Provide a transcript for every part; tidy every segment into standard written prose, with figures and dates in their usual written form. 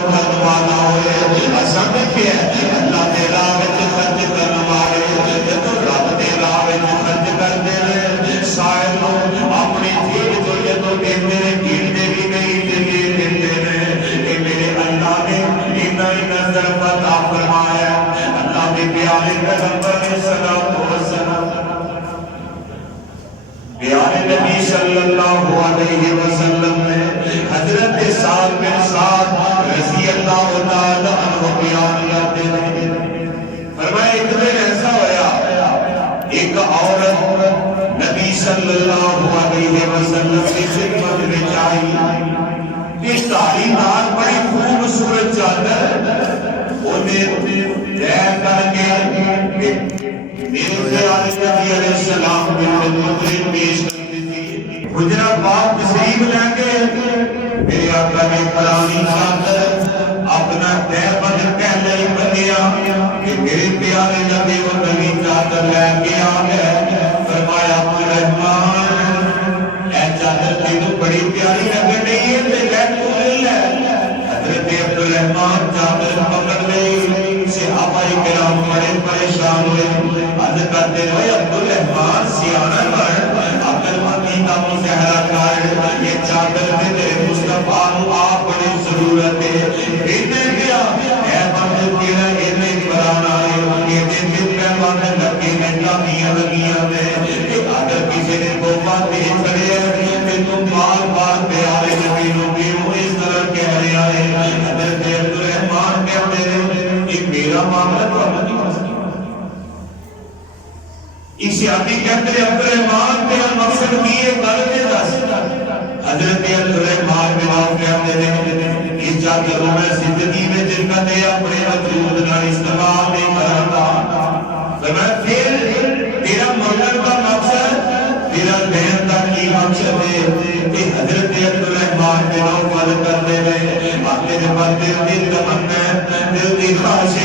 والا ہوئے اصل دیکھے اللہ دے راہ وچ خرچ کرن والے جدوں رب دے راہ وچ خرچ کردے نے شاید اپنی جیب تو جدوں دیندے نے گھڑدے بھی نہیں تے دیندے نے اے میرے اللہ نے اتنا ظرف عطا فرمایا اللہ دے پیارے پیغمبر نے صلوات و سلام پیارے نبی صلی اللہ علیہ وسلم نے حضرت سعد بن سعد رضی اللہ تعالیٰ عنہ بیان کرتے ہیں فرمایا ایک دن ایسا ہوا ایک عورت نبی صلی اللہ علیہ وسلم کی خدمت میں آئی اس تعلیمات بڑی خوبصورت چادر انہیں طے کر کے میرے پیارے نبی علیہ السلام کی خدمت میں پیش کرتی تھی حجرہ پاک تشریف لے کے میرے آقا نے پرانی چادر اپنا طے بند پہلے ہی بنیا کہ میرے پیارے نبی وہ نئی چادر لے کے آ گئے فرمایا عبدالرحمن اے چادر تینوں بڑی پیاری لگ رہی ہے تے لے تو لے حضرت عبدالرحمن چادر پکڑ لئی صحابہ کرام بڑے پریشان ہوئے عرض کرتے ہوئے عبدالرحمن سیانا بن عبدالمطی کا مظاہرہ کر یہ چادر دے مصطفیٰ نو آپ بڑی ضرورت ہے اتنے کیا اے بند تیرا اتنے برانا ہے یہ دن میں بند لگے میں کامیاں لگیاں میں اگر کسی نے کوفہ دے چھڑے کہ تم بار بار پیارے نبی نو کیوں اس طرح کہہ رہا ہے حضرت عبدالرحمن کہتے ہیں کہ میرا معاملہ تو اللہ کی مقصد اسے آدھی کہتے ہیں عبدالرحمن تیرا مقصد کی ہے غلط ہے دس حضرت عبدالرحمن جواب کہتے ہیں اس چادروں میں زندگی میں جن کا دے اپنے وجود نہ استعمال نہیں کرتا فرمایا پھر تیرا مگر کا مقصد تیرا دین کا کی مقصد ہے کہ حضرت عبدالرحمن بن عوف کرتے ہیں اپنے دل کی تمنا دل کی خواہش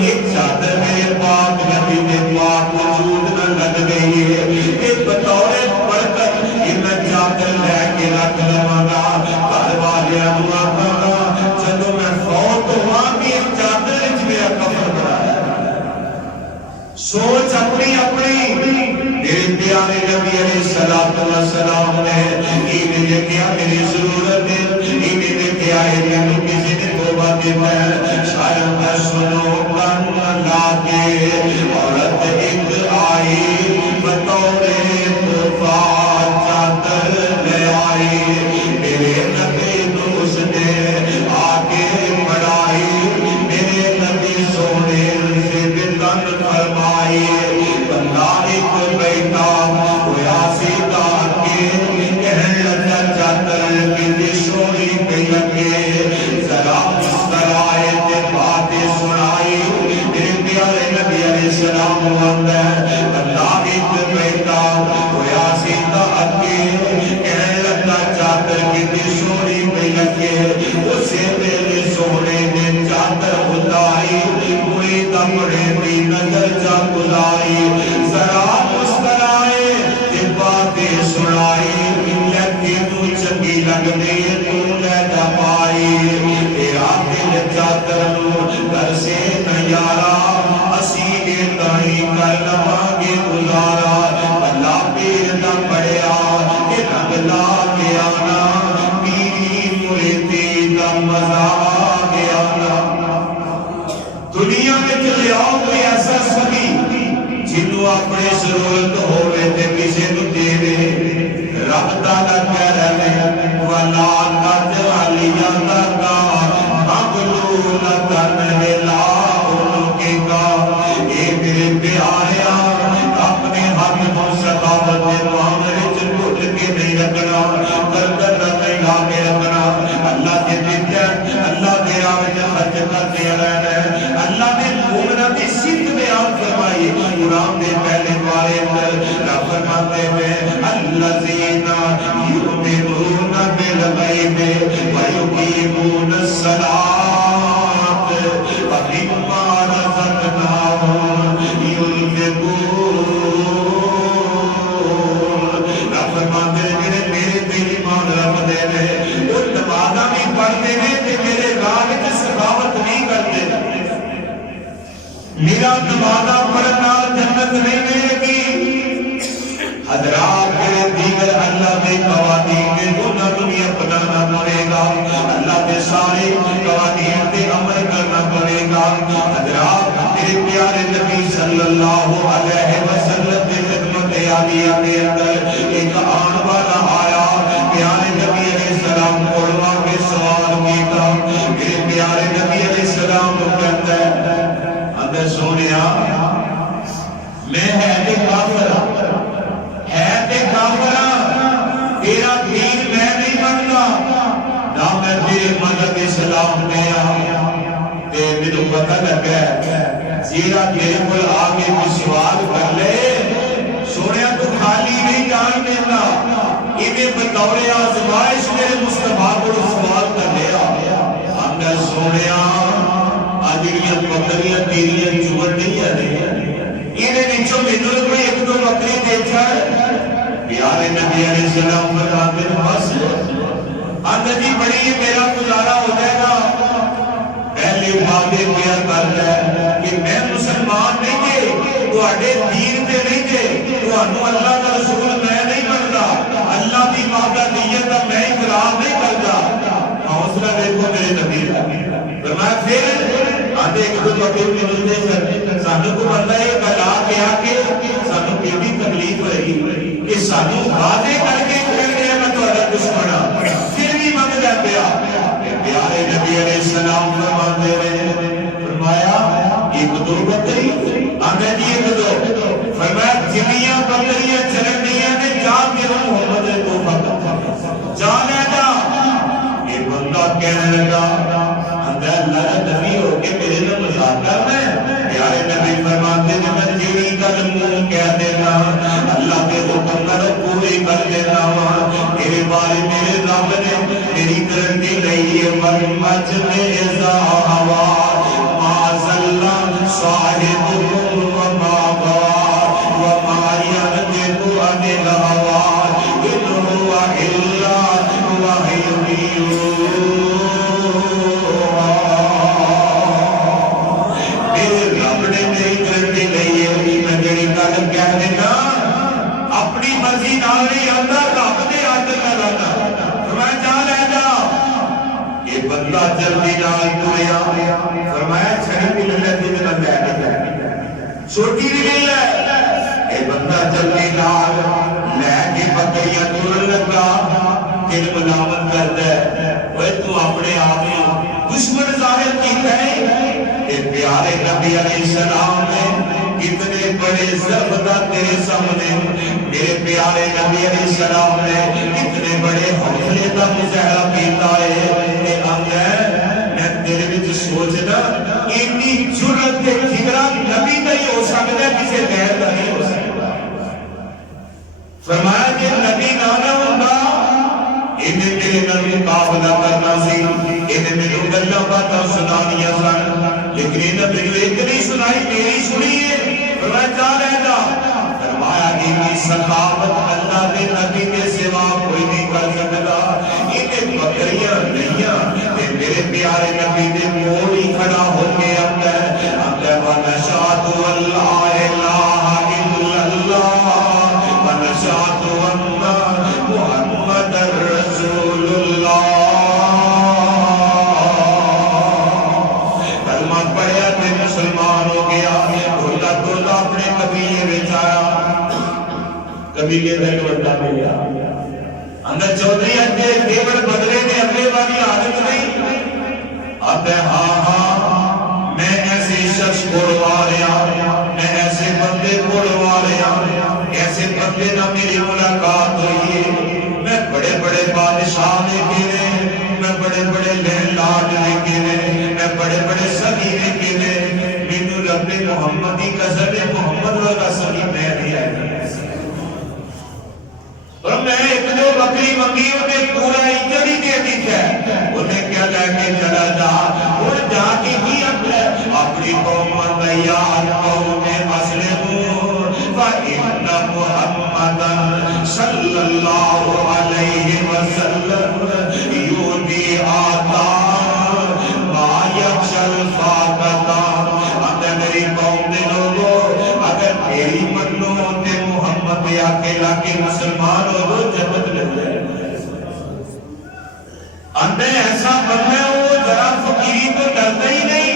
ایک چادر میرے پاک نبی کے پاک وجود نہ لگ گئی ہے ایک بطور پڑھ کر یہ میں چادر لے کے رکھ لواں گا گھر والیاں نوں آکھاں گا جدوں میں فوت ہواں گی اس چادر وچ میرا کفن بنایا سوچ اپنی میرے پیارے نبی علیہ السلام نے یہ کیا میری ضرورت ہے یہ کیا ہے کہ کسی نے توبہ دیتا ہے شاید میں سنو کن لا کے عورت ایک آئی بطور توبہ چادر لے آئی میرے نبی تو اس نے آگے بڑھائی میرے نبی سونے سے بتن فرمائی بندہ ایک بیٹا ہویا سیدھا کے کہنے لگا چادر کی سوئی پہ لگے ذرا مسکرائے تے باتیں سنائی میرے پیارے نبی علیہ السلام بندہ ایک بیٹا ہویا سیدھا کے کہنے لگا چادر کی سوئی پہ لگے اسے میرے سونے نے چادر اتاری کوئی دمڑے بھی نظر جا گزاری ذرا مسکرائے تے باتیں سنائی لگی تو چنگی لگنی تو لے جا پائی تیرا دل چادر نو گھر سے نیارا اسیلے تائی کر لواںگے گزارا اللہ پیر نہ پڑیا کہ رنگ لا کے آنا پیری مریتی کا مزہ آ گیا دنیا میں چلے آؤ کوئی ایسا سبھی جنہوں اپنے ضرورت ہوئے تے کسی نو دے دے رب تعالیٰ کہہ رہے وَلَا تَجْعَلْ يَدَكَ مَغْلُولَةً إِلَىٰ عُنُقِكَ اے میرے پیاریا اپنے ہاتھ کو سخاوت کے معاملے وچ گھٹ کے نہیں رکھنا گردن نہیں لا کے رکھنا اللہ کے دیتا اللہ دے راہ وچ خرچ کرتے رہنا اللہ نے مومناں دی صفت بیان فرمائی قرآن دے پہلے بارے رب فرماتے ہیں الذین یؤمنون بالغیب ویقیمون الصلاۃ ومما رزقناہم ينفقون رب فرماتے ہیں میرے دل ایمان رکھتے ہیں وہ نمازاں بھی پڑھتے ہیں تے میرے راہ وچ میرا نمازہ پڑھنا جنت نہیں ملے گی۔ حضرات کے دیگر اللہ کے قوانین کے گناہ دنیا اپنانا پڑے گا، اللہ کے سارے قوانین پہ عمل کرنا پڑے گا۔ حضرات میرے پیارے نبی صلی اللہ علیہ وسلم کی خدمت عالیہ کے اندر ایک آن والا آیا، پیارے نبی علیہ السلام کو علماء کے سوال کیتا، میرے پیارے نبی علیہ السلام کو کہتا ہے اندر سونیا میں ہے تے کافر تیرا دین میں نہیں مانتا نہ میں تیرے مذہب اسلام میں آیا تے مینوں پتہ لگا جیڑا تیرے کول آ کے سوال کر لے سونیا تو خالی نہیں جان دینا، انہیں بطور آزمائش میرے مصطفیٰ کو سوال کر لیا۔ اندر سونیا آجڑیاں بکریاں تیریاں چوڑیاں نے انہیں نیچوں مینوں کوئی ایک دو بکری دے چھڑ۔ پیارے نبی علیہ السلام بتاتے ہیں بس اندر جی بڑی میرا گزارا ہو جائے گا، پہلے وعدے کیا کرتا ہے کہ میں مسلمان نہیں تھے تواڈے دین تے نہیں تھے، تانوں اللہ کا رسول میں نہیں بنتا، اللہ دی وحدانیت دا میں اقرار نہیں کرتا۔ حوصلہ دیکھو میرے نبی کا، میں پھر آدھے ایک دو بکری ملتے ہیں سانوں کو بندہ یہ گلا کیا کہ سانوں کی بھی تکلیف رہی کہ سانوں وعدے کر کے پھر گیا میں تہاڈا دشمن ہاں، پھر بھی منگ لے پیا۔ پیارے نبی علیہ السلام فرماتے ہیں فرمایا ایک دو بکری آدھے جی ایک دو، فرمایا جنیاں بکریاں چلن دیاں نے جا کے محمد کو فقط جا لے جا۔ یہ بندہ کہنے لگا اندر اللہ نبی ہو کے میرے نے مذاق کرنا ہے؟ پیارے نبی فرماتے ہیں میں جیڑی گل منہ کہہ دینا اللہ کے حکم نال پوری کر دینا وا، میرے بارے میرے رب نے میری گارنٹی لئی ہے من مجمع اذا ہوا ما ذل صاحبكم وما غوا وما ينطق عن الهوى ان هو الا وحی یوحی۔ اپنی مرضی نال نہیں آتا، رب دے آدر نال آتا، فرمایا جا لے جا۔ یہ بندہ جلدی نال ٹریا، فرمایا چھڑی بھی لے لے لے لے چھوٹی بھی نہیں ہے۔ یہ بندہ جلدی نال لے کے بکریاں ٹرن لگا، دل ملامت کرتا ہے وہ تو اپنے آپ دشمن ظاہر کیتا ہے۔ یہ پیارے نبی علیہ السلام نے اتنے بڑے ضربہ تیرے سامنے، میرے پیارے نبی علیہ السلام نے اتنے بڑے حوصلے کا مظاہرہ کیتا ہے کہ میں تیرے وچ سوچنا اتنی جرأت تے جگرا نبی دا ہی ہو سکتا ہے، کسی غیر دا نہیں ہو سکتا۔ فرمایا کہ نبی نہ ہوندا انہیں تیرے نال مقابلہ کرنا سی، انہیں میرے گلاں باتاں سنانیاں سن، لیکن انہیں میرے ایک نہیں سنائی میری سنی ہے۔ فرمایا جا لے جا۔ فرمایا اتنی سخاوت اللہ کے نبی کے سوا کوئی نہیں کر سکتا، انہیں بکریاں نہیں تے میرے پیارے نبی نے مول ہی کھڑا ہو کے اندر وَنَشْهَدُ أَن لَّا إِلَٰهَ إِلَّا اللَّهُ وَنَشْهَدُ أَنَّ مُحَمَّدًا رَّسُولُ اللَّهِ۔ کلمہ پڑھیا تے مسلمان ہو گیا، ڈھولا ڈھولا اپنے قبیلے میں آیا، قبیلے میں بندہ ملیا اندر چودھری اجے دیوڑ بدلے نے اگلے والی عادت نہیں آتے ہاں ہاں میں ایسے شخص بڑھوا رہا، میں ایسے بندے بڑھوا رہا، ایسے بندے نہ میری ملاقات ہوئی ہے، میں بڑے بڑے بادشاہ نے گرے، میں بڑے بڑے لہلاج نے گرے، میں بڑے بڑے سبھی نے گرے، مینوں رب محمد کی قسم ہے محمد والا سبھی میں نہیں آئی۔ اور میں ایک دو بکری منگی انہیں پورا اجڑ ہی دے دی ہے، انہیں کیا لے کے چلا جا اور جا کے ہی اپنی قوم تیار قوم اسلموا فإن محمدا صلی اللہ علیہ وسلم یؤتی آتا ما یخشى الفاقة۔ میری قوم پہ آ کے لا کے مسلمان ہو جو جنت لگ جائے. اندے ایسا بندہ ہے وہ ذرا فقیری تو ڈرتا ہی نہیں،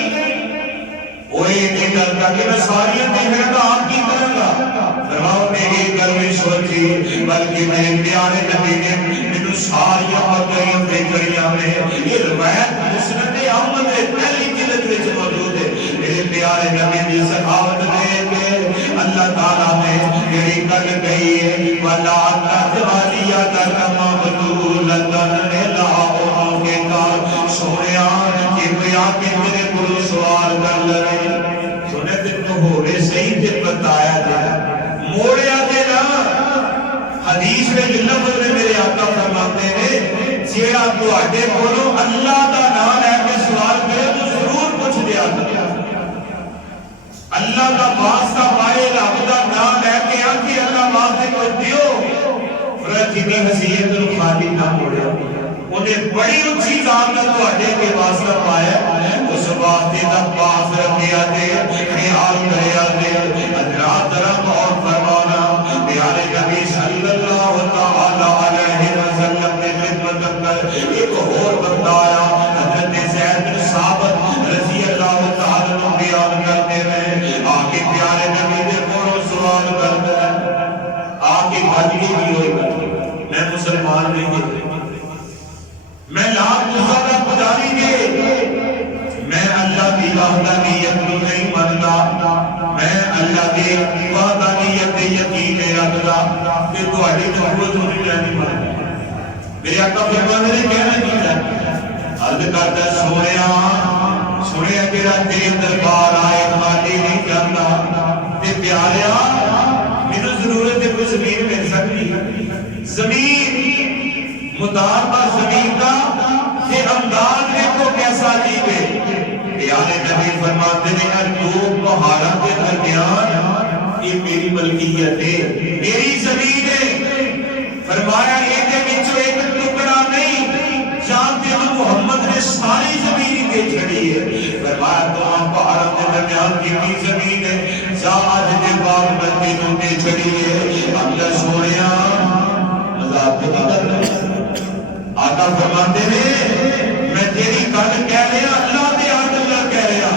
وہ یہ نہیں ڈرتا کہ میں ساری دیکھ رہا تھا آپ کی کروں گا. فرماؤ میری گل میں سوچی بلکہ میرے پیارے نبی نے مینوں ساری باتیں دیکھڑیاں میں یہ روایت مسند احمد میں پہلی جلد وچ موجود ہے. میرے پیارے نبی دی سخاوت دیکھ کے اللہ تعالیٰ نے میری گل کہی ہے وَلَا تَجْعَلِيَ كَرَمَ بَلُولَةً إِلَىٰ کے کار سونیا کہ کوئی آکے میرے کو سوال کر لے سنے تن کو ہوئے صحیح دن بتایا جائے موڑیا دے نا. حدیث میں لفظ میں میرے آقا فرماتے ہیں جیڑا تو آٹے بولو اللہ دا نام ہے کہ سوال کرے تو ضرور پوچھ دیا کرے. اللہ دا واسطہ پائے رب دا نام ہے کہ آنکھی اللہ واسطے کوئی دیو فرجی بھی حسیت رو خالی نہ موڑیا. انہیں بڑی اچھی ذات کا تو اٹھے کے واسطہ پایا اس واسطے دا پاس رکھیا دے خیال کریا دے. حضرات درم اور فرمانا پیارے نبی صلی اللہ تعالی علیہ وسلم نے خدمت کر ایک اور بتایا. حضرت زید بن ثابت رضی اللہ تعالی عنہ بیان کرتے رہے آگے پیارے نبی نے کو سوال کرتے رہے آگے بھاگی بھی ہوئی میں مسلمان نہیں ہے میں لاکھ مصابہ پجاری گے میں اللہ کی وحدانیت کو نہیں مانتا میں اللہ کی وحدانیت یقین رکھتا کہ تہاڈی نبوت نہیں نہیں مانتا. میرے آقا فرماتے ہیں کہنا نہیں چاہتا عرض کرتا سنیا تیرا تیرے دربار آئے خالی نہیں جاتا تے پیاریا مینوں ضرورت ہے کوئی زمین مل سکتی زمین مدار پر زمین کا یہ انداز دیکھو کیسا عجیب ہے. پیارے نبی فرماتے ہیں دو پہاڑوں کے درمیان یہ میری ملکیت ہے میری زمین ہے. فرمایا ایک ایک ٹکڑا نہیں جانتے ہو محمد نے ساری زمین دے چھڑی ہے. فرمایا دو پہاڑوں کے درمیان کی زمین ہے جا آج کے بعد مدینوں دے چھڑی ہے. اللہ سونیا مذاق نہیں کر رہے آقا فرماتے ہیں میں تیری گل کہہ رہا اللہ دے اللہ کہہ رہا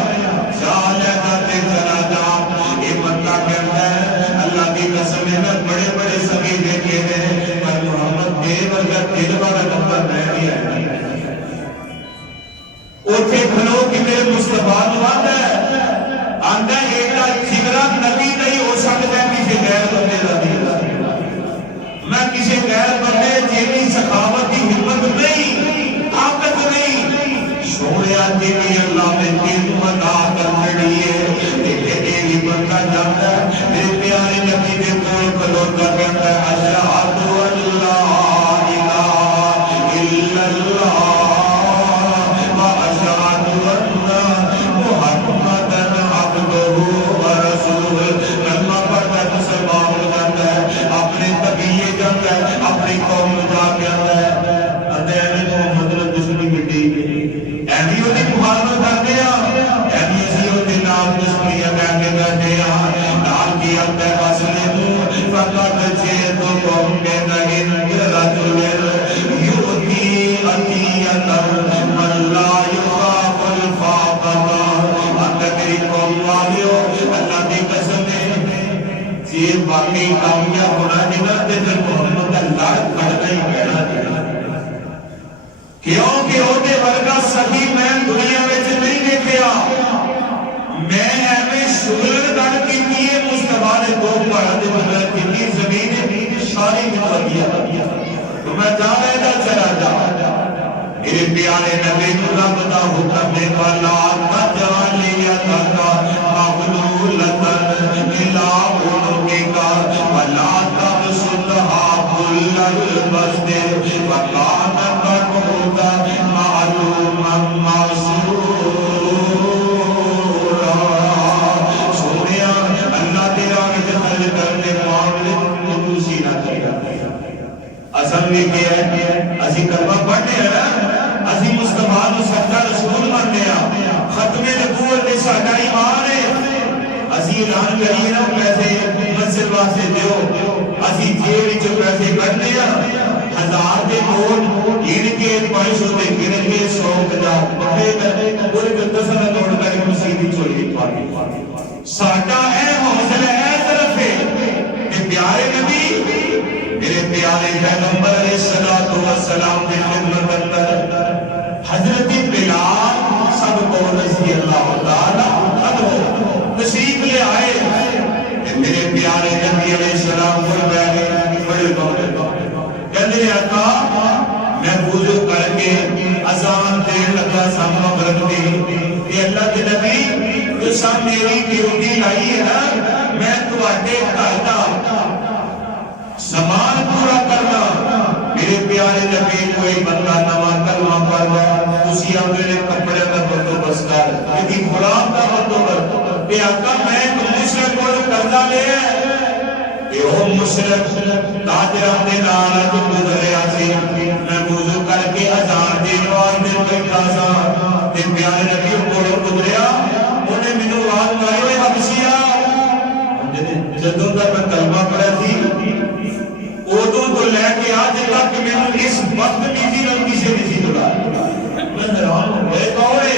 چال ہے چلا جا. یہ بندہ کہتا ہے اللہ کی قسم میں بڑے بڑے سبھی دیکھے ہیں پر محمد دے ورگا دل والا نمبر میں بھی ہے اوتھے کھلو کہ میرے مصطفیٰ نوان ہے آندہ ایڈا جگرہ نبی نہیں ہو سکتا کسی غیر بندے رضی میں کسی غیر بندے جیلی سخاوت کی ہمت نہیں طاقت نہیں سونیا جیلی اللہ میں تین مدہ کر کھڑی ہے دیکھے دیلی بندہ جاتا ہے میرے پیارے نبی دے کول کھلو کر کہتا ہے اشہد اللہ الہ الا اللہ و اشہد ان محمدن عبدہ و رسول. کلمہ پڑھتا ہے مسلمان ہو جاتا ہے اپنے طبیعے جاتا ہے اپنی قوم جا کے آتا ہے اندھے تو محمد دشمنی مٹی ایمی ہوتی محارمت کرتے ہیں ایمی اسی ہوتی نام دشمنیاں کہتے بیٹھے ہیں نال کی اب ہے واسلے فقط چھے تو قوم کے نگن رجل یوتی عطیتا من لا یخاف الفاقتا. اندھے میری قوم والیو اللہ کی قسم ہے یہ باقی کامیاب ہونا دینا تے پھر محمد اللہ کھڑنا ہی کہنا دینا کیونکہ ہوتے ورگا سخی میں دنیا میں نہیں دیکھیا میں ایمیں شغل کر کی کیے مصطفیٰ نے دو پڑھا دے بغیر کتنی زمین ساری مطلبیہ تو میں جانے دا چلا جا میرے پیارے نبی رب دا حکم دے والا تجعل یدک مغلولۃ الی عنقک ولا تبسطها کل البسط وکان قدرک معلوما معصورا. سونیا اللہ تیرا خرچ کرنے معاملے کو دوسری نہ کرے. اصل میں کیا ہے اسی کلمہ پڑھنے ہیں اسی مصطفیٰ کو سچا رسول مانتے ہیں ختم نبوت نے ساڈا ایمان ہے اسی اعلان کریے نا پیسے مسجد واسطے دیو اسی جیب چ پیسے کڈنے ہزار کے نوٹ گن کے 500 کے گن کے 100 50 پورے 10 نوٹ کر کے مسیح چولی پائی ساڈا اے حوصلہ ہے طرف کہ پیارے نبی میرے پیارے پیغمبر علیہ الصلوۃ والسلام کی خدمت اندر حضرت بلال سب کو رضی اللہ تعالی عنہ تشریف لے آئے کہ میرے پیارے نبی علیہ السلام کو بیٹھے بڑے کہتے ہیں آقا میں وضو کر کے اذان دین لگا سامنے مغرب دی کہ اللہ کے نبی تو سب میری ڈیوٹی لائی ہے نا میں تواڈے گھر دا سامان پورا کرنا میرے پیارے نبی کوئی بندہ نواں کلمہ پڑھدا تسی اپنے کپڑے دا بندوبست کر کہ غلام دا بندوبست کہ آقا میں مشرک کو قرضہ لے کہ وہ مشرک تاجراں دے نال جو گزریا سی میں وضو کر کے اذان دین واسطے بیٹھا سا تے پیارے نبی کولوں گزریا اونے مینوں آواز ماری اے حبشیہ جدوں تک میں کلمہ پڑھیا سی اودوں تو لے کے آج تک مینوں اس وقت بھی نال کسے نہیں جڑا میں حیران ہو گیا کون ہے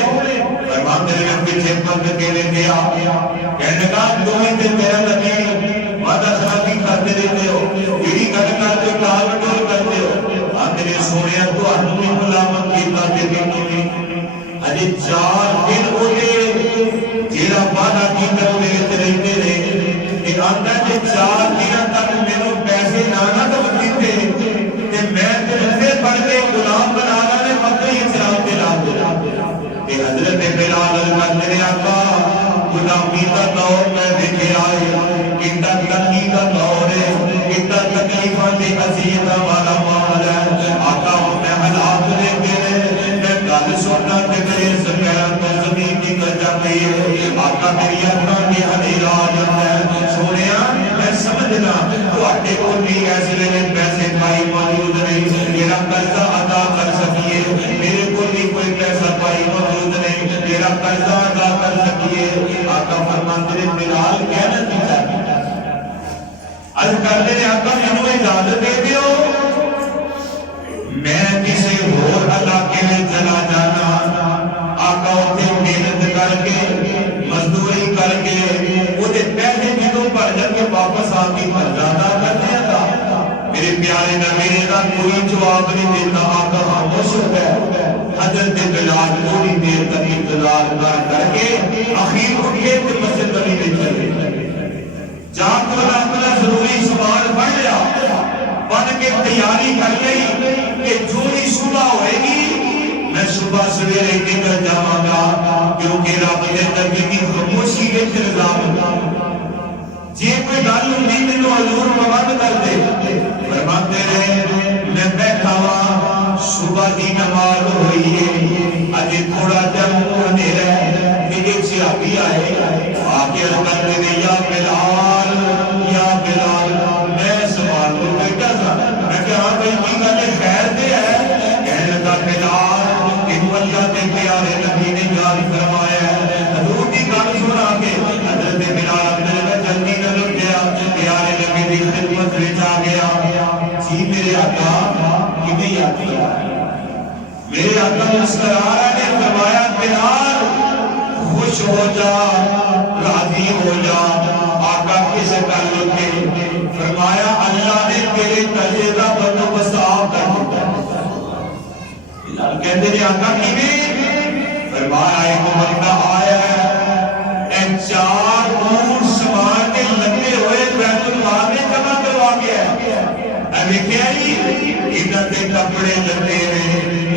فرمان میرے پیچھے پھر کے لے گیا کہنے کا تمہیں تے میرا نبی وعدہ خلافی کرتے رہتے ہو یہی گل کرتے ہو ٹال مٹول کرتے ہو آپ میرے سونے تو انہوں نے غلامت کیتا تے بھی اجے 4 دن ہو گئے جیڑا وعدہ کیتا تے رہتے رہے کہ آندا کہ 4 دن تک مینوں پیسے نہ دتے تے میں تے رسے پڑھ کے غلام بنانا نے مکہ اسلام دے لا تے حضرت بلال کہندے نے آقا غلامی دا دور میں دیکھے آئے کتنا تنگی کا دور ہے کتنا تکلیفاں تے اذیتاں والا ماحول ہے آقا میں حالات دیکھے میں گل سننا تے میرے سپیراں تو زمین دی کر جاتی ہے آقا میری اکھاں دی ہنیرا آ جاتا ہے سونیا میں سمجھنا تواڈے کول بھی ایسے ویلے پیسے پائی موجود نہیں میرا قرضہ ادا کر سکیے میرے کول بھی کوئی پیسہ پائی موجود نہیں میرا قرضہ ادا کر سکیے آقا فرماتے ہیں بلال کہنا دیتا عرض کرتے ہیں آقا مینوں اجازت دے دیو میں کسی اور علاقے میں چلا جانا آقا اوتھے محنت کر کے مزدوری کر کے اوہدے پیسے جدوں بھر جان کے واپس آ کے قرضہ ادا کرنے آتا میرے پیارے نبی نے دا کوئی جواب نہیں دیتا آقا خاموش ہو گئے حضرت بلال تھوڑی دیر تک انتظار کر کے اخیر اٹھ کے مسجد نبی میں چلے جا کو اللہ ضروری سوال پڑھ لیا بن کے تیاری کر لی کہ جو ہی صبح ہوئے گی میں صبح سویرے نکل جاواں گا کیونکہ رب نے نبی کی خاموشی کے نظام جی کوئی گل ہوندی مینوں حضور پابند کر دے فرماتے رہے میں بیٹھا ہوا صبح کی نماز ہوئی ہے اجے تھوڑا جا اندھیرا ہے کہ ایک صحابی آئے آ کے کہتے ہیں یا بلال میں سوال کو بیٹھا تھا میں کہ ہاں بھائی کی گل خیر دے ہے کہنے لگا بلال کہ اللہ کے پیارے نبی نے یاد فرمایا ہے حضور کی گل سنا کے حضرت بلال اپنے لگا جلدی نہ لٹ گیا پیارے نبی کی خدمت وچ آ گیا جی میرے آقا کتنے یاد کیا میرے آقا مسکرا رہے نے فرمایا بلال خوش ہو جا راضی ہو جا آقا کس گل کے فرمایا اللہ نے تیرے قرضے کا بندوبست آپ کر دیا بلال کہتے ہیں آقا کیویں فرمایا ایک بندہ آیا ہے 4 اونٹ سوار کے لگے ہوئے بیت المال میں جمع کروا گیا ہے دیکھیا جی انہاں دے کپڑے لتے نے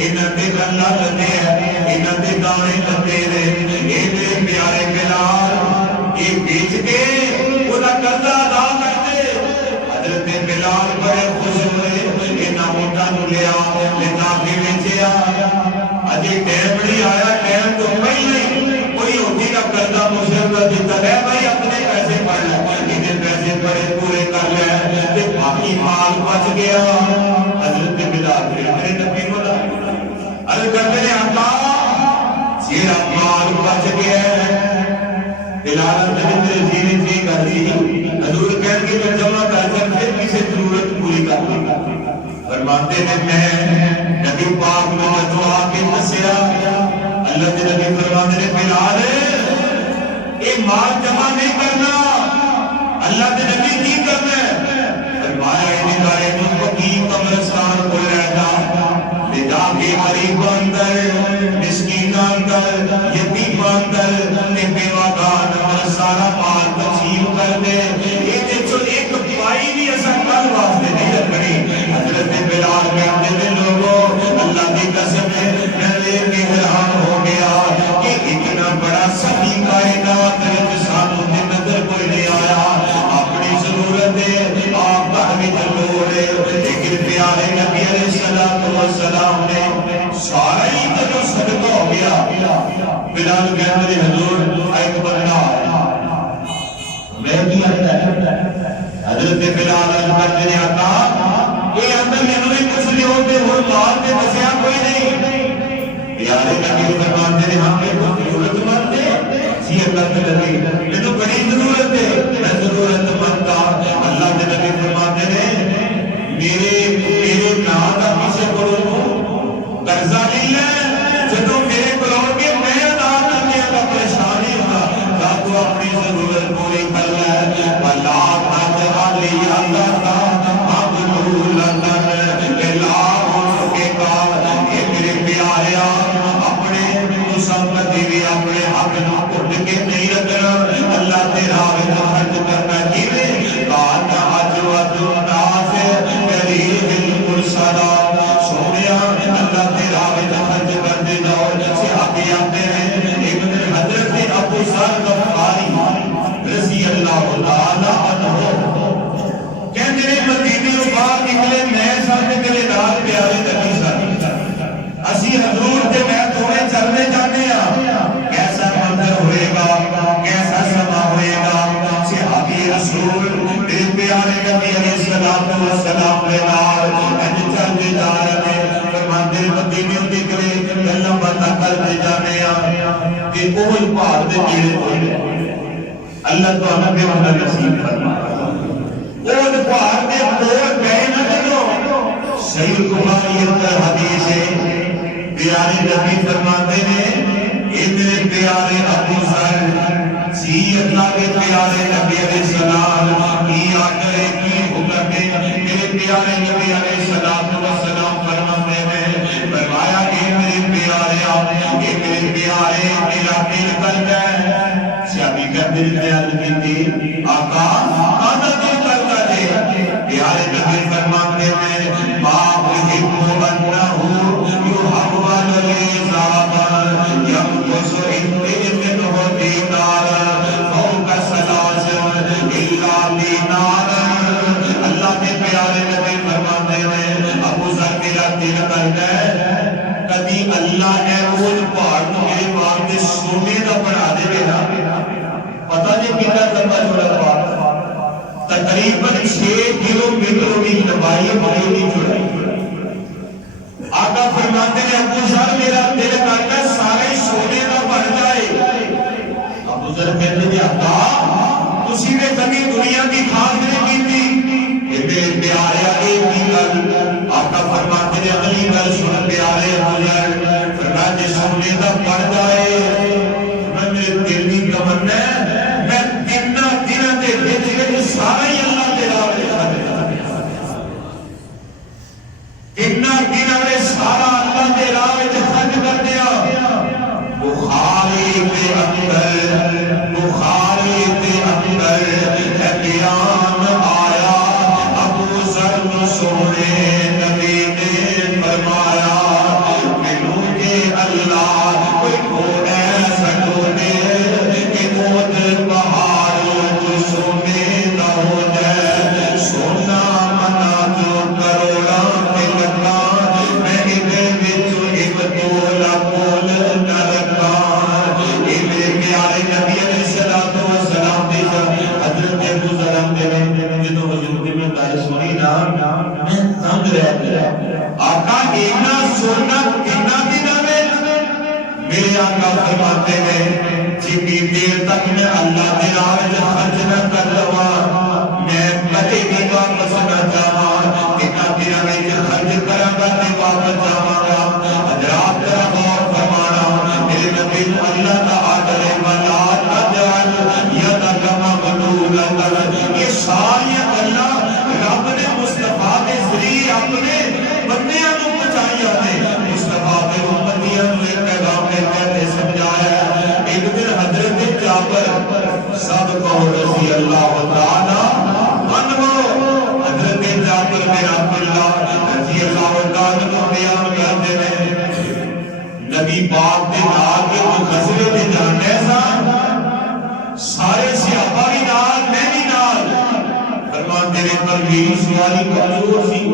انہاں دے گلا لتے ہیں انہاں دے دانے لتے نے اے میرے پیارے بلال یہ بیچ کے اودا قرضہ ادا کر دے حضرت بلال بڑے خوش ہوئے انہاں اونٹاں نوں لیا لینا کے بیچیا اجے ٹائم نہیں آیا ٹائم تو پہلے کوئی ہوتی کا قرضہ مشرف کا دیتا ہے بھائی اپنے پیسے پڑھ لے انہیں پیسے بڑے پورے کر لے تے باقی مال بچ گیا حضرت بلال میرے نبی کو عرض کرتے ہیں آقا جیڑا مال بچ گیا بلال نے زینے سے کر دی حضور کہہ کے میں جمع کر پھر کسی ضرورت پوری کر لی فرماتے ہیں میں نبی پاک نے جو آ کے دسیا اللہ کے نبی فرماتے ہیں بلال یہ مال جمع نہیں کرنا اللہ کے نبی کی کرنا ہے فرمایا انہیں کہا ان کو کی قبرستان کو رہتا جا کے غریب اندر مسکین اندر یتیم اندر بیواگان اندر سارا مال تقسیم کر دے یہ جو ایک پائی بھی ایسا کل واسطے نہیں رکھنی حضرت بلال کہتے ہیں لوگوں اللہ کی قسم ہے میں دیکھ کے حیران ہو گیا کہ اتنا بڑا سخی کائنات سانوں کی نظر کوئی نہیں آیا اپنی ضرورت ہے آپ کا ہمیں ضرور ہے لیکن پیارے نبی علیہ السلام نے سارا ہی جو صدقہ ہو گیا بلال کہتے ہیں حضور ایک بندہ میں بھی آتا ہے حضرت بلال کہتے ہیں آقا یہ اندر میں کچھ نہیں ہوتے وہ بات کے بسیا کوئی نہیں پیارے نبی فرماتے ہیں ہم نے کوئی ضرورت مند ہے جی اللہ کے نبی میں تو بڑی ضرورت ہے میں ضرورت مند تھا اللہ کے نبی فرماتے ہیں میرے نام کا پیچھے پڑھو قرضہ نہیں ہے جدو میرے بلاؤ کے میں ادا کرنے کا پریشانی ہوگا یا تو اپنی ضرورت پوری کر لے اللہ کا لیا اللہ کا ابدول اللہ کے بعد یہ میرے پیارے اپنے مسلمت بھی اپنے حق نہ اٹھ کے نہیں رکھنا اللہ تیرا خرچ کرنا جیوے بات اجو ناس قریب المرسلہ سونیا اللہ تیرا خرچ کر دے جاؤ جیسے آگے آتے ہیں ایک دن حضرت ابو ذر غفاری رضی اللہ تعالی عنہ کہتے ہیں مدینے سے باہر نکلے میں ساتھ میرے نال پیارے نبی صاحب اسی حضور کے میں تھوڑے چلنے جانے ہیں کیسا منظر ہوئے گا کیسا سما ہوئے گا صحابی رسول میرے پیارے نبی علیہ السلام کے نال انج چلتے جا رہے ہیں فرماتے مدینے نکلے اللہ بندہ کرتے جانے ہیں کہ کوئی پہاڑ دے نیڑے ہوئے اللہ تو ہمیں بے نصیب فرمائے اور پہاڑ دے کول گئے نہ جدو صحیح بخاری اندر حدیث ہے پیارے نبی فرماتے ہیں اے میرے پیارے ابو ذر سی اللہ کے پیارے نبی علیہ السلام کی آگے کی حکم ہے میرے پیارے نبی علیہ السلام فرماتے ہیں فرمایا اے میرے پیارے میرا دل کرتا ہے صحابی کا دل میں عرض کی تھی آقا آنا دل کرتا ہے پیارے نبی فرماتے ہیں باپ حکم انہو یحول لیزابا یمکس انتظر ہو دینار فوق سلاسل اللہ دینار اللہ کے پیارے نبی فرماتے ہیں ابو ذر میرا دل کرتا ہے کبھی اللہ ہے وہ پہاڑ کو میرے واسطے سونے کا بنا دے گا پتہ نہیں کتنا لمبا چوڑا پہاڑ تقریباً 6 کلومیٹر کی لمبائی بڑی کی چوڑائی آقا فرماتے ہیں ابو ذر میرا دل کرتا ہے سارے سونے کا بن جائے ابو ذر کہتے ہیں آقا اسی نے کبھی دنیا کی خاص نہیں کی تھی میرے پیارے ایک ہی گل آقا فرماتے ہیں اگلی گل سن پیارے ابو ذر فرمایا جس سونے کا بن جائے میں میرے دل کی تمنا ہے میں کتنا دنوں کے بچ سارا ہی اللہ کے راہ کتنا دنوں میں سارا اللہ کے راہ خرچ کر دیا بخاری کے اندر بیان آیا ابو ذر سونے نبی نے فرمایا مجھے اللہ کوئی کو ایسا ڈھونڈے کہ موت پہاڑ جو سونے نہ ہو جائے سونا منا جو کروڑا کے لگا میں انہیں بچو ایک تولا پول نہ رکھا یہ میرے پیارے نبی علیہ السلام دیکھا حضرت ابو ذر جنہوں حضور میں دار سنی نام میں تنگ رہ گیا آقا اینا سونا کتنا دینا میں میرے آقا فرماتے ہیں جی جنی دیر تک میں اللہ کے راہ خرچ نہ کر لوا میں کدے بھی واپس نہ جاواں کتنا دنوں میں خرچ کراں گا تے واپس جاواں گا حضرات ذرا غور فرمانا میرے نبی اللہ کا آدر ہے ولا تجعل یدک مغلولۃ یہ ساری اللہ رب نے مصطفیٰ کے ذریعے اپنے بندیاں کو پہنچایا ہے مصطفیٰ کے امتیاں کو ایک پیغام دے کے سمجھایا ہے ایک دن حضرت جابر سب کو رضی اللہ تعالی عنہ حضرت جابر بن عبداللہ رضی اللہ تعالی عنہ بیان کرتے ہیں نبی پاک دے نال کے جو غزوے تے جانے سن سارے صحابہ بھی نال میں بھی نال فرماتے ہیں پر میری سواری کمزور سی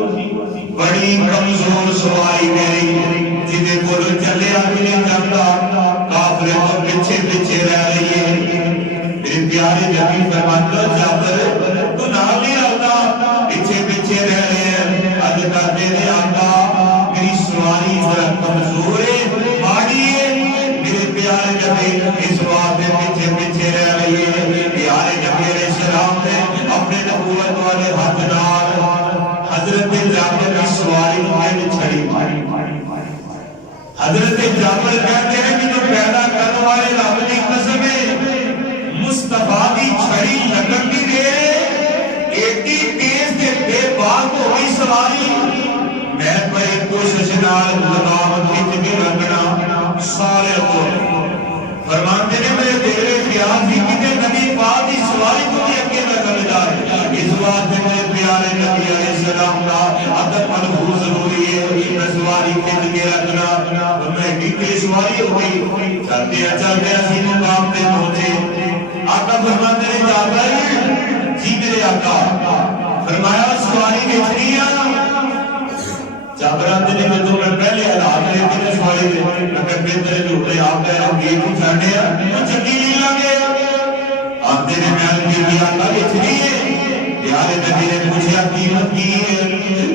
بڑی کمزور سواری میری جدے کول چلیا بھی نہیں جاتا کافر تو پیچھے پیچھے رہ رہی ہے میرے پیارے نبی فرماتے جابر تو نال نہیں رہتا پیچھے پیچھے رہ رہے ہیں اج کرتے ہیں آقا میری سواری ذرا کمزور ہے ماڑی ہے میرے پیارے نبی اس بات میں پیچھے پیچھے رہ رہی ہے پیارے نبی علیہ السلام نے اپنے نبوت والے ہاتھ نال حضرت جابر کی سواری میں چھڑی ماری حضرت جابر کہتے ہیں کہ جو پیدا کرنے والے رب کی قسم ہے مصطفیٰ کی چھڑی لگن بھی دے ایڈی تیز تے بے باک ہوئی سواری میں بڑی کوشش نال لگام کھچ کے رکھنا سارے کو فرماتے ہیں میرے دل میں خیال تھی کہ نبی پاک کی سواری کو بھی اگے نہ کر جائے اس بات میں میرے پیارے نبی علیہ السلام کا ادب ملحوظ ضروری ہے سواری کھچ کے رکھنا میں بھی سواری ہو گئی چلتے اسی مقام پہ پہنچے آقا فرماتے ہیں جابر جی میرے آقا فرمایا سواری کھچنی ہے جابران نے جو میں پہلے حالات لے کے سواری دے اگر بہتر جو ہوتے آپ کا گیٹ کو چھاڑے ہیں وہ چکی نہیں لگے آتے نے محل کی دیا اللہ اتنی ہے پیارے نبی نے پوچھا قیمت کی ہے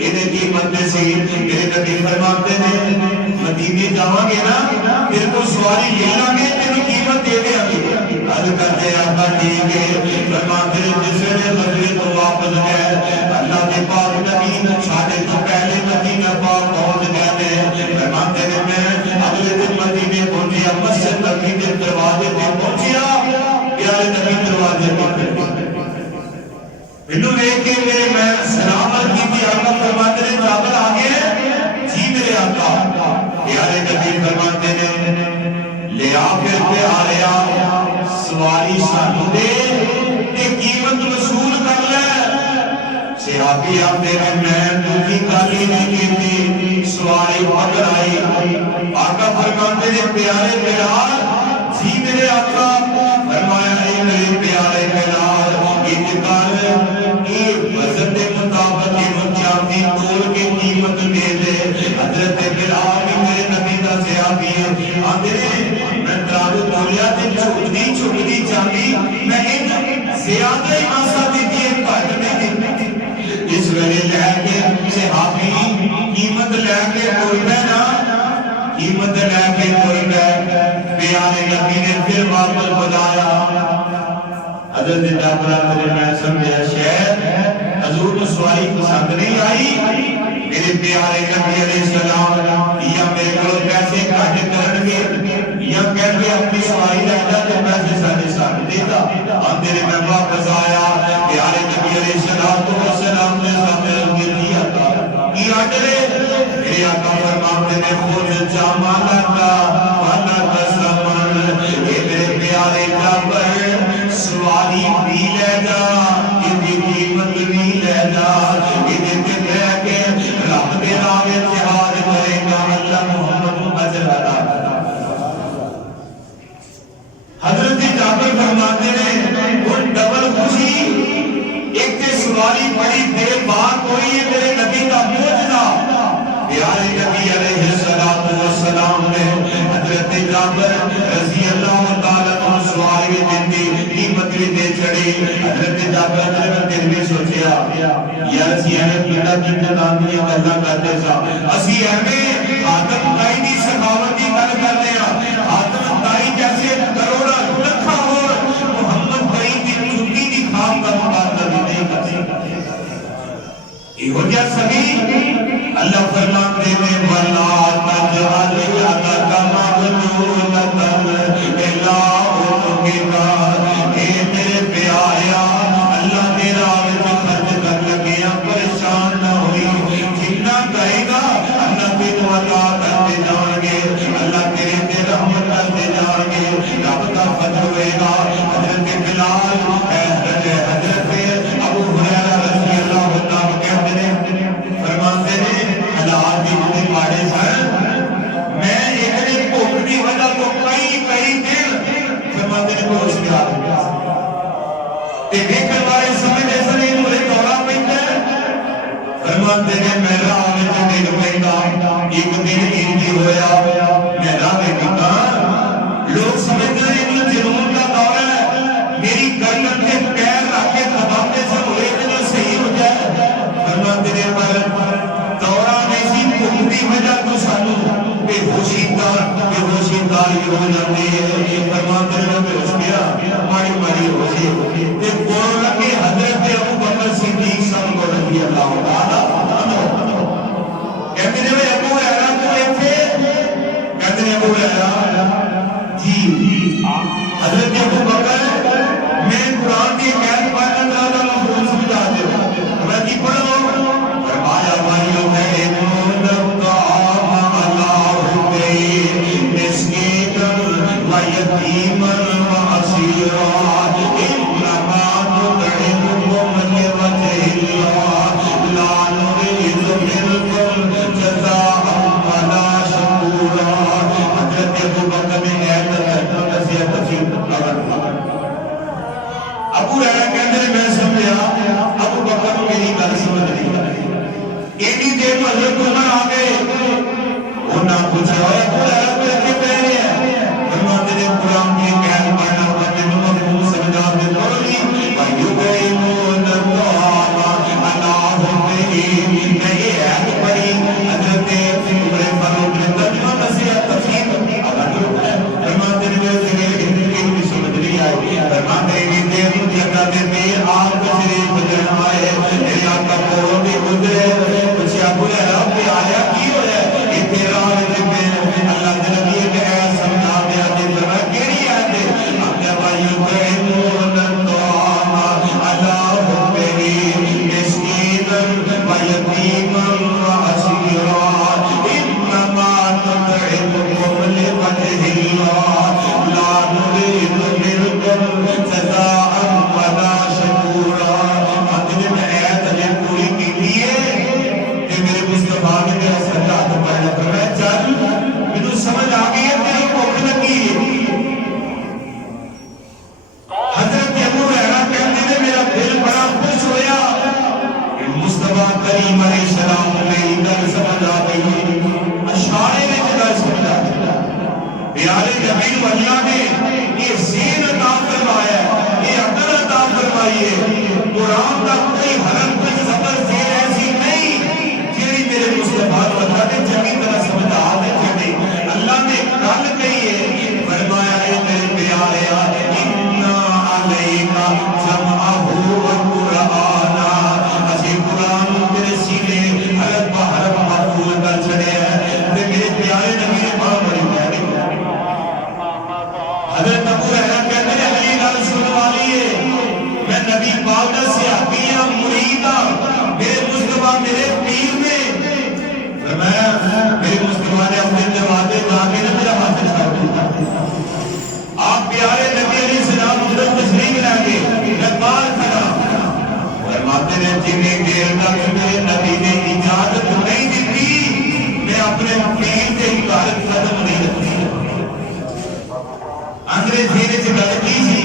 انہیں قیمت میں سے میرے نبی فرماتے ہیں مدینے جاؤں گے نا پھر کو سواری لے لیں گے پھر قیمت دے دے ابھی حد کرتے آقا ٹھیک ہے فرماتے ہیں جس نے غزوے کو واپس گئے اللہ کے پاک نبی چھاڑے تو پہلے مدینہ پاک پہنچ گئے ہیں فرماتے ہیں میں اگلے دن مدینے پہنچیا مسجد نبی کے دروازے پہ پہنچیا پیارے نبی دروازے پہ مینوں دیکھ کے میرے میں سلام کی تھی آقا فرماتے ہیں جابر آگے جی میرے آقا پیارے نبی فرماتے ہیں لے آ پھر پہ آ رہا سواری سانو دے تے قیمت وصول کر لے صحابی آتے ہیں میں دوسری کالی نہیں کی سواری پکڑ آئی آقا فرماتے ہیں پیارے بلال جی میرے آقا فرمایا اے میرے پیارے بلال انتقال کی وزن کے مطابق چاندی تول کے قیمت دے دے حضرت بلال بھی میرے نبی کا صحابی ہے آتے ہیں میں ترازو تولیا تے چھوٹی چاندی میں ان زیادہ ہی ماسا دیتی ہے گھٹ نہیں دی اس ویلے لے کے صحابی قیمت لے کے کوئی نا قیمت لے کے کوئی پیارے نبی نے پھر واپس بلایا حضرت جابر نے میں سمجھا شاید حضور کو سواری پسند نہیں آئی میرے پیارے نبی علیہ السلام یا میرے کو پیسے کاٹ کرن گے یا کہہ کے اپنی سواری لے جا تو پیسے سارے ساتھ دیتا اندر میں واپس آیا پیارے نبی علیہ السلام نے سامنے رکھ دیا تھا کی آڈرے میرے آقا فرماتے نے خود جامع لگا وانا تسلمان اے میرے پیارے جابر سواری بھی لے جا یہ قیمت بھی لے جا یہ لے کے رب دے نام اتحاد کرے گا اللہ محمد اجر عطا حضرت جابر فرماتے ہیں وہ ڈبل خوشی ایک تے سواری بڑی دیر بعد ہوئی ہے میرے نبی کا معجزہ پیارے نبی علیہ السلام نے حضرت جابر رضی اللہ تعالیٰ عنہ سواری دن دی قیمت بھی دے چھڑی حضرت جابر نے دل میں سوچیا یا اسی اہم پیڑا کی جنان کی اللہ کرتے سا اسی اہمیں آدم تائی دی سخاوت کی گل کرتے ہیں آدم تائی جیسے کروڑا لکھ ہوئے گا. حضرت بلال حضرت ابو ہریرہ رضی اللہ عنہ کہتے ہیں فرماتے ہیں حالات اتنے ماڑے سن میں ایک دن بھوک کی وجہ تو کئی دن فرماتے ہیں ہوش میں آ گیا تے ویکھن والے سمجھدے سن یہ مجھے دورہ پیندا ہے. فرماتے ہیں میں راہ وچ ڈگ پیندا ایک دن انج ہویا میں راہ وچ لوگ سمجھتے ہیں یہ جنون کا دورہ ہے میری گردن پہ پیر رکھ کے دباتے سے ہوئے کہ صحیح ہو جائے. فرماتے ہیں پر دورہ نہیں سی بھوک کی وجہ تو سانو بے ہوشی دار ہو جاتی ہے. فرماتے ہیں بے ہوش گیا ماری ہوشی تے بول لگے حضرت ابو بکر صدیق صاحب رضی اللہ تعالی عنہ کہتے ہیں ابو ہریرہ کو ایتھے کہتے ہیں ابو ہریرہ جی حضرت ابو بکر میں قرآن کی قید پڑھنا چاہتا مفہوم سمجھا دے میں کی پڑھوں فرمایا بھائیوں میں وَيَتِيمًا وَأَسِيرًا إِنَّمَا نُطْعِمُكُمْ لِوَجْهِ اللَّهِ لَا نُرِيدُ مِنكُمْ جَزَاءً وَلَا شُكُورًا. حضرت ابو بکر نے نصیحت تفصیل ابو ہریرہ کہتے ہیں میں سمجھا ابو بکر کو میری گل سمجھ نہیں آئی. ایڈی دیر میں حضرت عمر آ گئے انہاں پوچھا ابو ہریرہ کو ایتھے پہ رہے ہیں. فرماتے ہیں قرآن کی قید پڑھنا ہوگا تینوں مفہوم سمجھا دے بولی وَيُقِيمُونَ الطَّعَامَ عَلَىٰ حُبِّهِ. میں یہ عہد پڑھی حضرت عمر فاروق نے ترجمہ نصیحت تفصیل فرماتے ہیں کہ سمجھ نہیں آئی. فرماتے ہیں دیر جگہ دے آپ تشریف لے آئے میرے آقا کولوں بھی گزرے پوچھا ابو ہریرہ پہ آیا کی ہویا ہے یہ تیرا میں اللہ کے نبی کے سمجھا دیا کہ میں کیڑی ہے اپنے بھائیوں کو انون الطعام علی حبه مسکینا ویتیما واسیرا انما نطعمکم لوجه اللہ لا نريد منکم جزاء ولا شکورا. آدمی میں ایت نے پوری کی لیے کہ میرے مصطفیٰ نے میرا سجاد پڑھنا پر میں چل مجھے سمجھ آ گئی ہے تیری بھوک لگی ہے. حضرت ابو ہریرہ کہتے ہیں میرا دل بڑا خوش ہویا کہ مصطفیٰ کریم علیہ السلام میری گل سمجھ آ گئی اشارے میں گل سمجھ آ گئی. پیارے نبی اللہ نے یہ ذہن عطا فرمایا یہ عقل عطا فرمائی ہے. قرآن کا کوئی حرف کوئی زبر زیر ایسی نہیں جیڑی میرے مصطفیٰ کو بتا دے جمی طرح سمجھ آ دے چھڑی. اللہ نے کل کہی ہے فرمایا ہے میرے پیارے اِنَّا عَلَيْكَ جَمْعَهُ وَقُرْآنَا اسی قرآن تیرے سینے حرف بحرف محفوظ کر چھڑے ہیں تے میرے پیارے نبی نے بڑا بڑی پیاری حضرت ابو ہریرہ کہتے ہیں علی گل سن والی ہے میں نبی پاک کا صحابیاں مریداں میرے مصطفیٰ میرے پیر میں فرمایا میرے مصطفیٰ نے اپنے دروازے جا کے میرا ہاتھ چھوڑ دیا. آپ پیارے نبی علیہ السلام حضرت تشریف لے گئے میں باہر کھڑا فرماتے ہیں جنہیں دیر تک میرے نبی نے اجازت نہیں دیتی میں اپنے پیر کے عبادت ختم نہیں رکھتی. انگریزی نے چکل کی تھی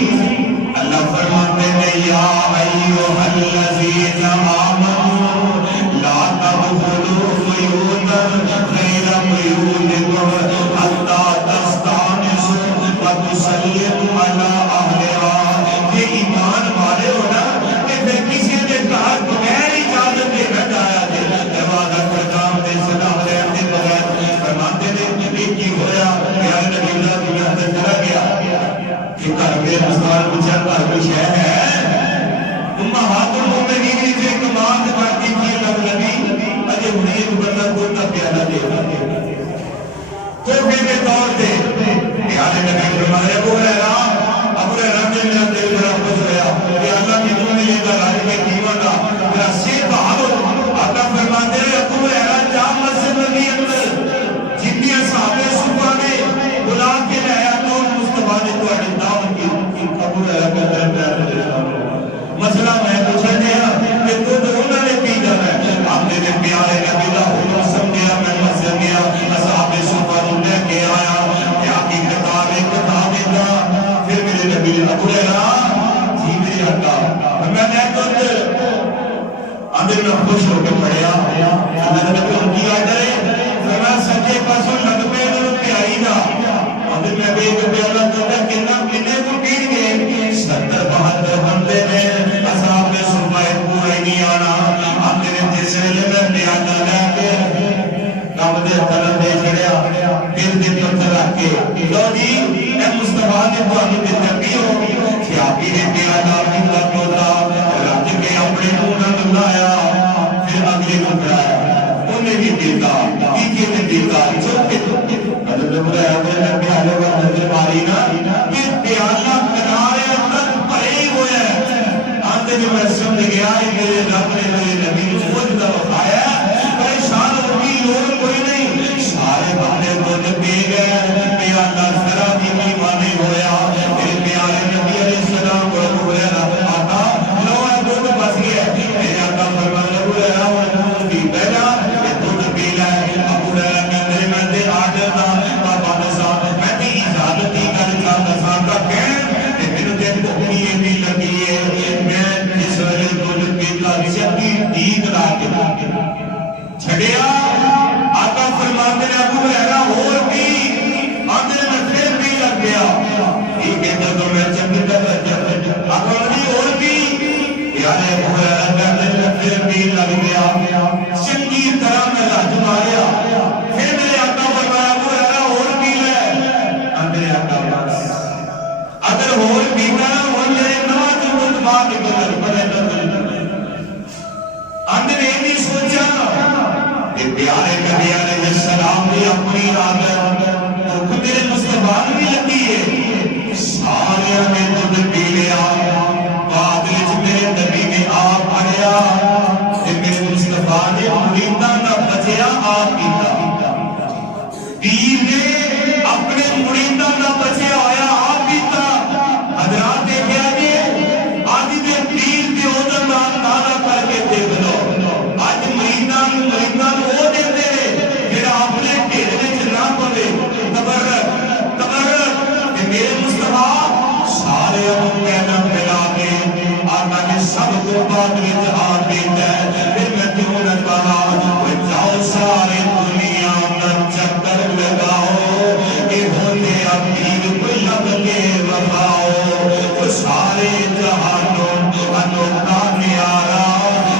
اللہ فرماتے ہیں یا ایوہ الذین آمنوا لا تدخلوا بیوتا غیر بیوتکم حتی تستانسوا وتسلموا علی اہلہا. کہ ایمان والے ہو نا کہ پھر کسی نے کہا بغیر اجازت دے نہ جایا دے عبادت پر کام دے سلام دے اپنے بغیر. فرماتے ہیں یہ کی ہویا پیارے نبی اللہ دنیا سے چلا گیا کہ گھر میں مستوار پوچھا گھر میں شہر ہے امہات المومنین نے جو کمانڈ کرتی تھی اللہ نبی اجے انہیں ایک بندہ کوئی نہ پیالہ دے تحفے کے طور پہ پیارے نبی فرمایا ابو ہریرہ نے میرا دل بڑا خوش ہوا کہ اللہ کی تم نے یہ دلائل میں دیوان کا میرا سر بہالو. آقا فرماتے ہیں ابو ہریرہ جام مسجد نبی اندر جتنی صحابہ صبح نے بلا کے لایا تو مصطفیٰ نے تو اڈندا کی خوش ہو کے پڑھیا اللہ نے ان کی آرڈر ہے فرمایا سجے پاسوں لگ پے انہوں پیائی دا اور میں بیگ پہ اللہ کرتا کنا کنے کو پیڑ گئے 70-72 بندے نے اصحاب نے سرمائے پورے نہیں آنا آپ نے جس ویلے میں پیادا لے کے کام دے طرح دے چھڑیا دل دے پتھر رکھ کے لو جی اے مصطفیٰ نے تمہیں دل پیو کھیاپی نے پیادا پیتا توتا رکھ کے اپنے منہ نہ لایا پھر اگلے کو کرایا انہیں بھی دیتا تیجے نے دیتا چوکے حضرت نے بلایا کہ پیالے پر نظر ماری نا کہ پیالہ کنارے تک پڑے ہوئے ہیں آتے جو میں سمجھ گیا ہے میرے رب نے میرے نبی خود دفعایا پریشان ہوگی اور کوئی نہیں سارے بندے خود پی گئے پیالہ ذرا بھی مانے ہویا میرے پیارے نبی علیہ السلام کو ہویا آتا لو ہے دودھ بس گیا میرے آقا فرمانے ہویا اور بھی بیٹا دودھ پی لائے ابو رہا میرے میں دے آڈر دا بابا نصاب میں دی اجازتی کر چاہتا کا کہن کہ میرے دے بھوکیے بھی لگی ہے میں اس وجہ دودھ پیتا جبی دید را کے چھڑیا آقا فرماتے ہیں ابو رہا اور بھی آدھے میں پھر بھی لگ گیا یہ کہتا تو میں چنگی طرح آقا نہیں اور بھی یعنی ابو رہا کہتے ہیں پھر بھی لگ گیا چنگی طرح میں لج ماریا پھر میرے آقا فرمایا ابو رہا اور بھی لے آدھے آقا بس اگر اور بھی کرنا ہو جائے نواز خود ماں کے بدل بڑے بدل آدھے نے بھی سوچا کہ پیارے نبی علیہ السلام نے اپنی عادت اور میرے مصطفیٰ بھی لگی ہے سارے نے دودھ پی لیا بعد وچ میرے نبی نے آپ پڑھیا کہ میرے مصطفیٰ نے مریداں دا بچیا آپ پیتا پیر نے اپنے مریداں دا بچیا ہویا آپ پیتا حضرات دیکھا جی آج دے پیر دے ادھر نال تازہ کر کے دیکھ لو آج مریداں وہ دیتے ہیں پھر آپ نے ٹھیرنے چنا پڑے تبرک کہ میرے مصطفیٰ سارے ہم کہنا پھیلا کے آقا نے سب کو بات میں جہاں دیتا ہے پھر میں کیوں نہ کہا جاؤ سارے دنیا میں چکر لگاؤ کہ ہوتے امیر کو لگ کے وفاؤ تو سارے جہانوں انوکھا نیارا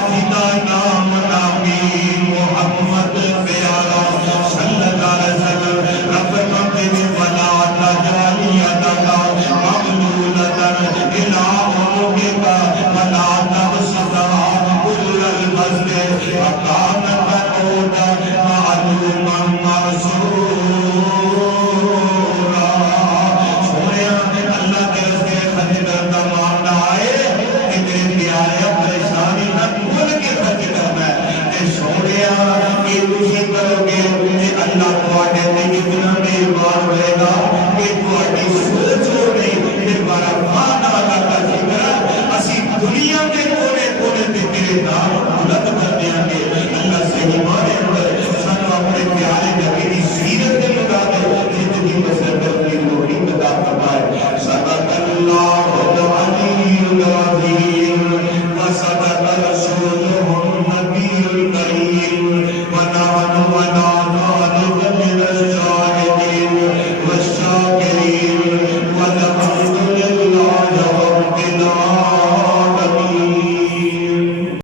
خدا نام نامی محمد پیارا صلی اللہ علیہ وسلم رفقت ولا تجالیت مغلولتا الہ کا ولا تبسطا کل البسط وکان قوتا معلوما مرسورا سوریا اللہ کے رستے خجدر کا معاملہ آئے کہ میرے پیارے پریشانی نہ بھول کے خرچ کرنا ہے کہ سوریا کہ تجھے کرو گے کہ اللہ کو آنے دے کتنا مہربان ہوئے گا کہ تو اٹھی سوچو نہیں کہ ہمارا مانا اللہ کا ذکر اسی دنیا کے کونے کونے سے تیرے نام بلند کر دیا گے اللہ صحیح مانے اندر سنو اپنے پیارے نبی کی سیرت کے مطابق زندگی بسر کرنے کی توفیق عطا فرمائے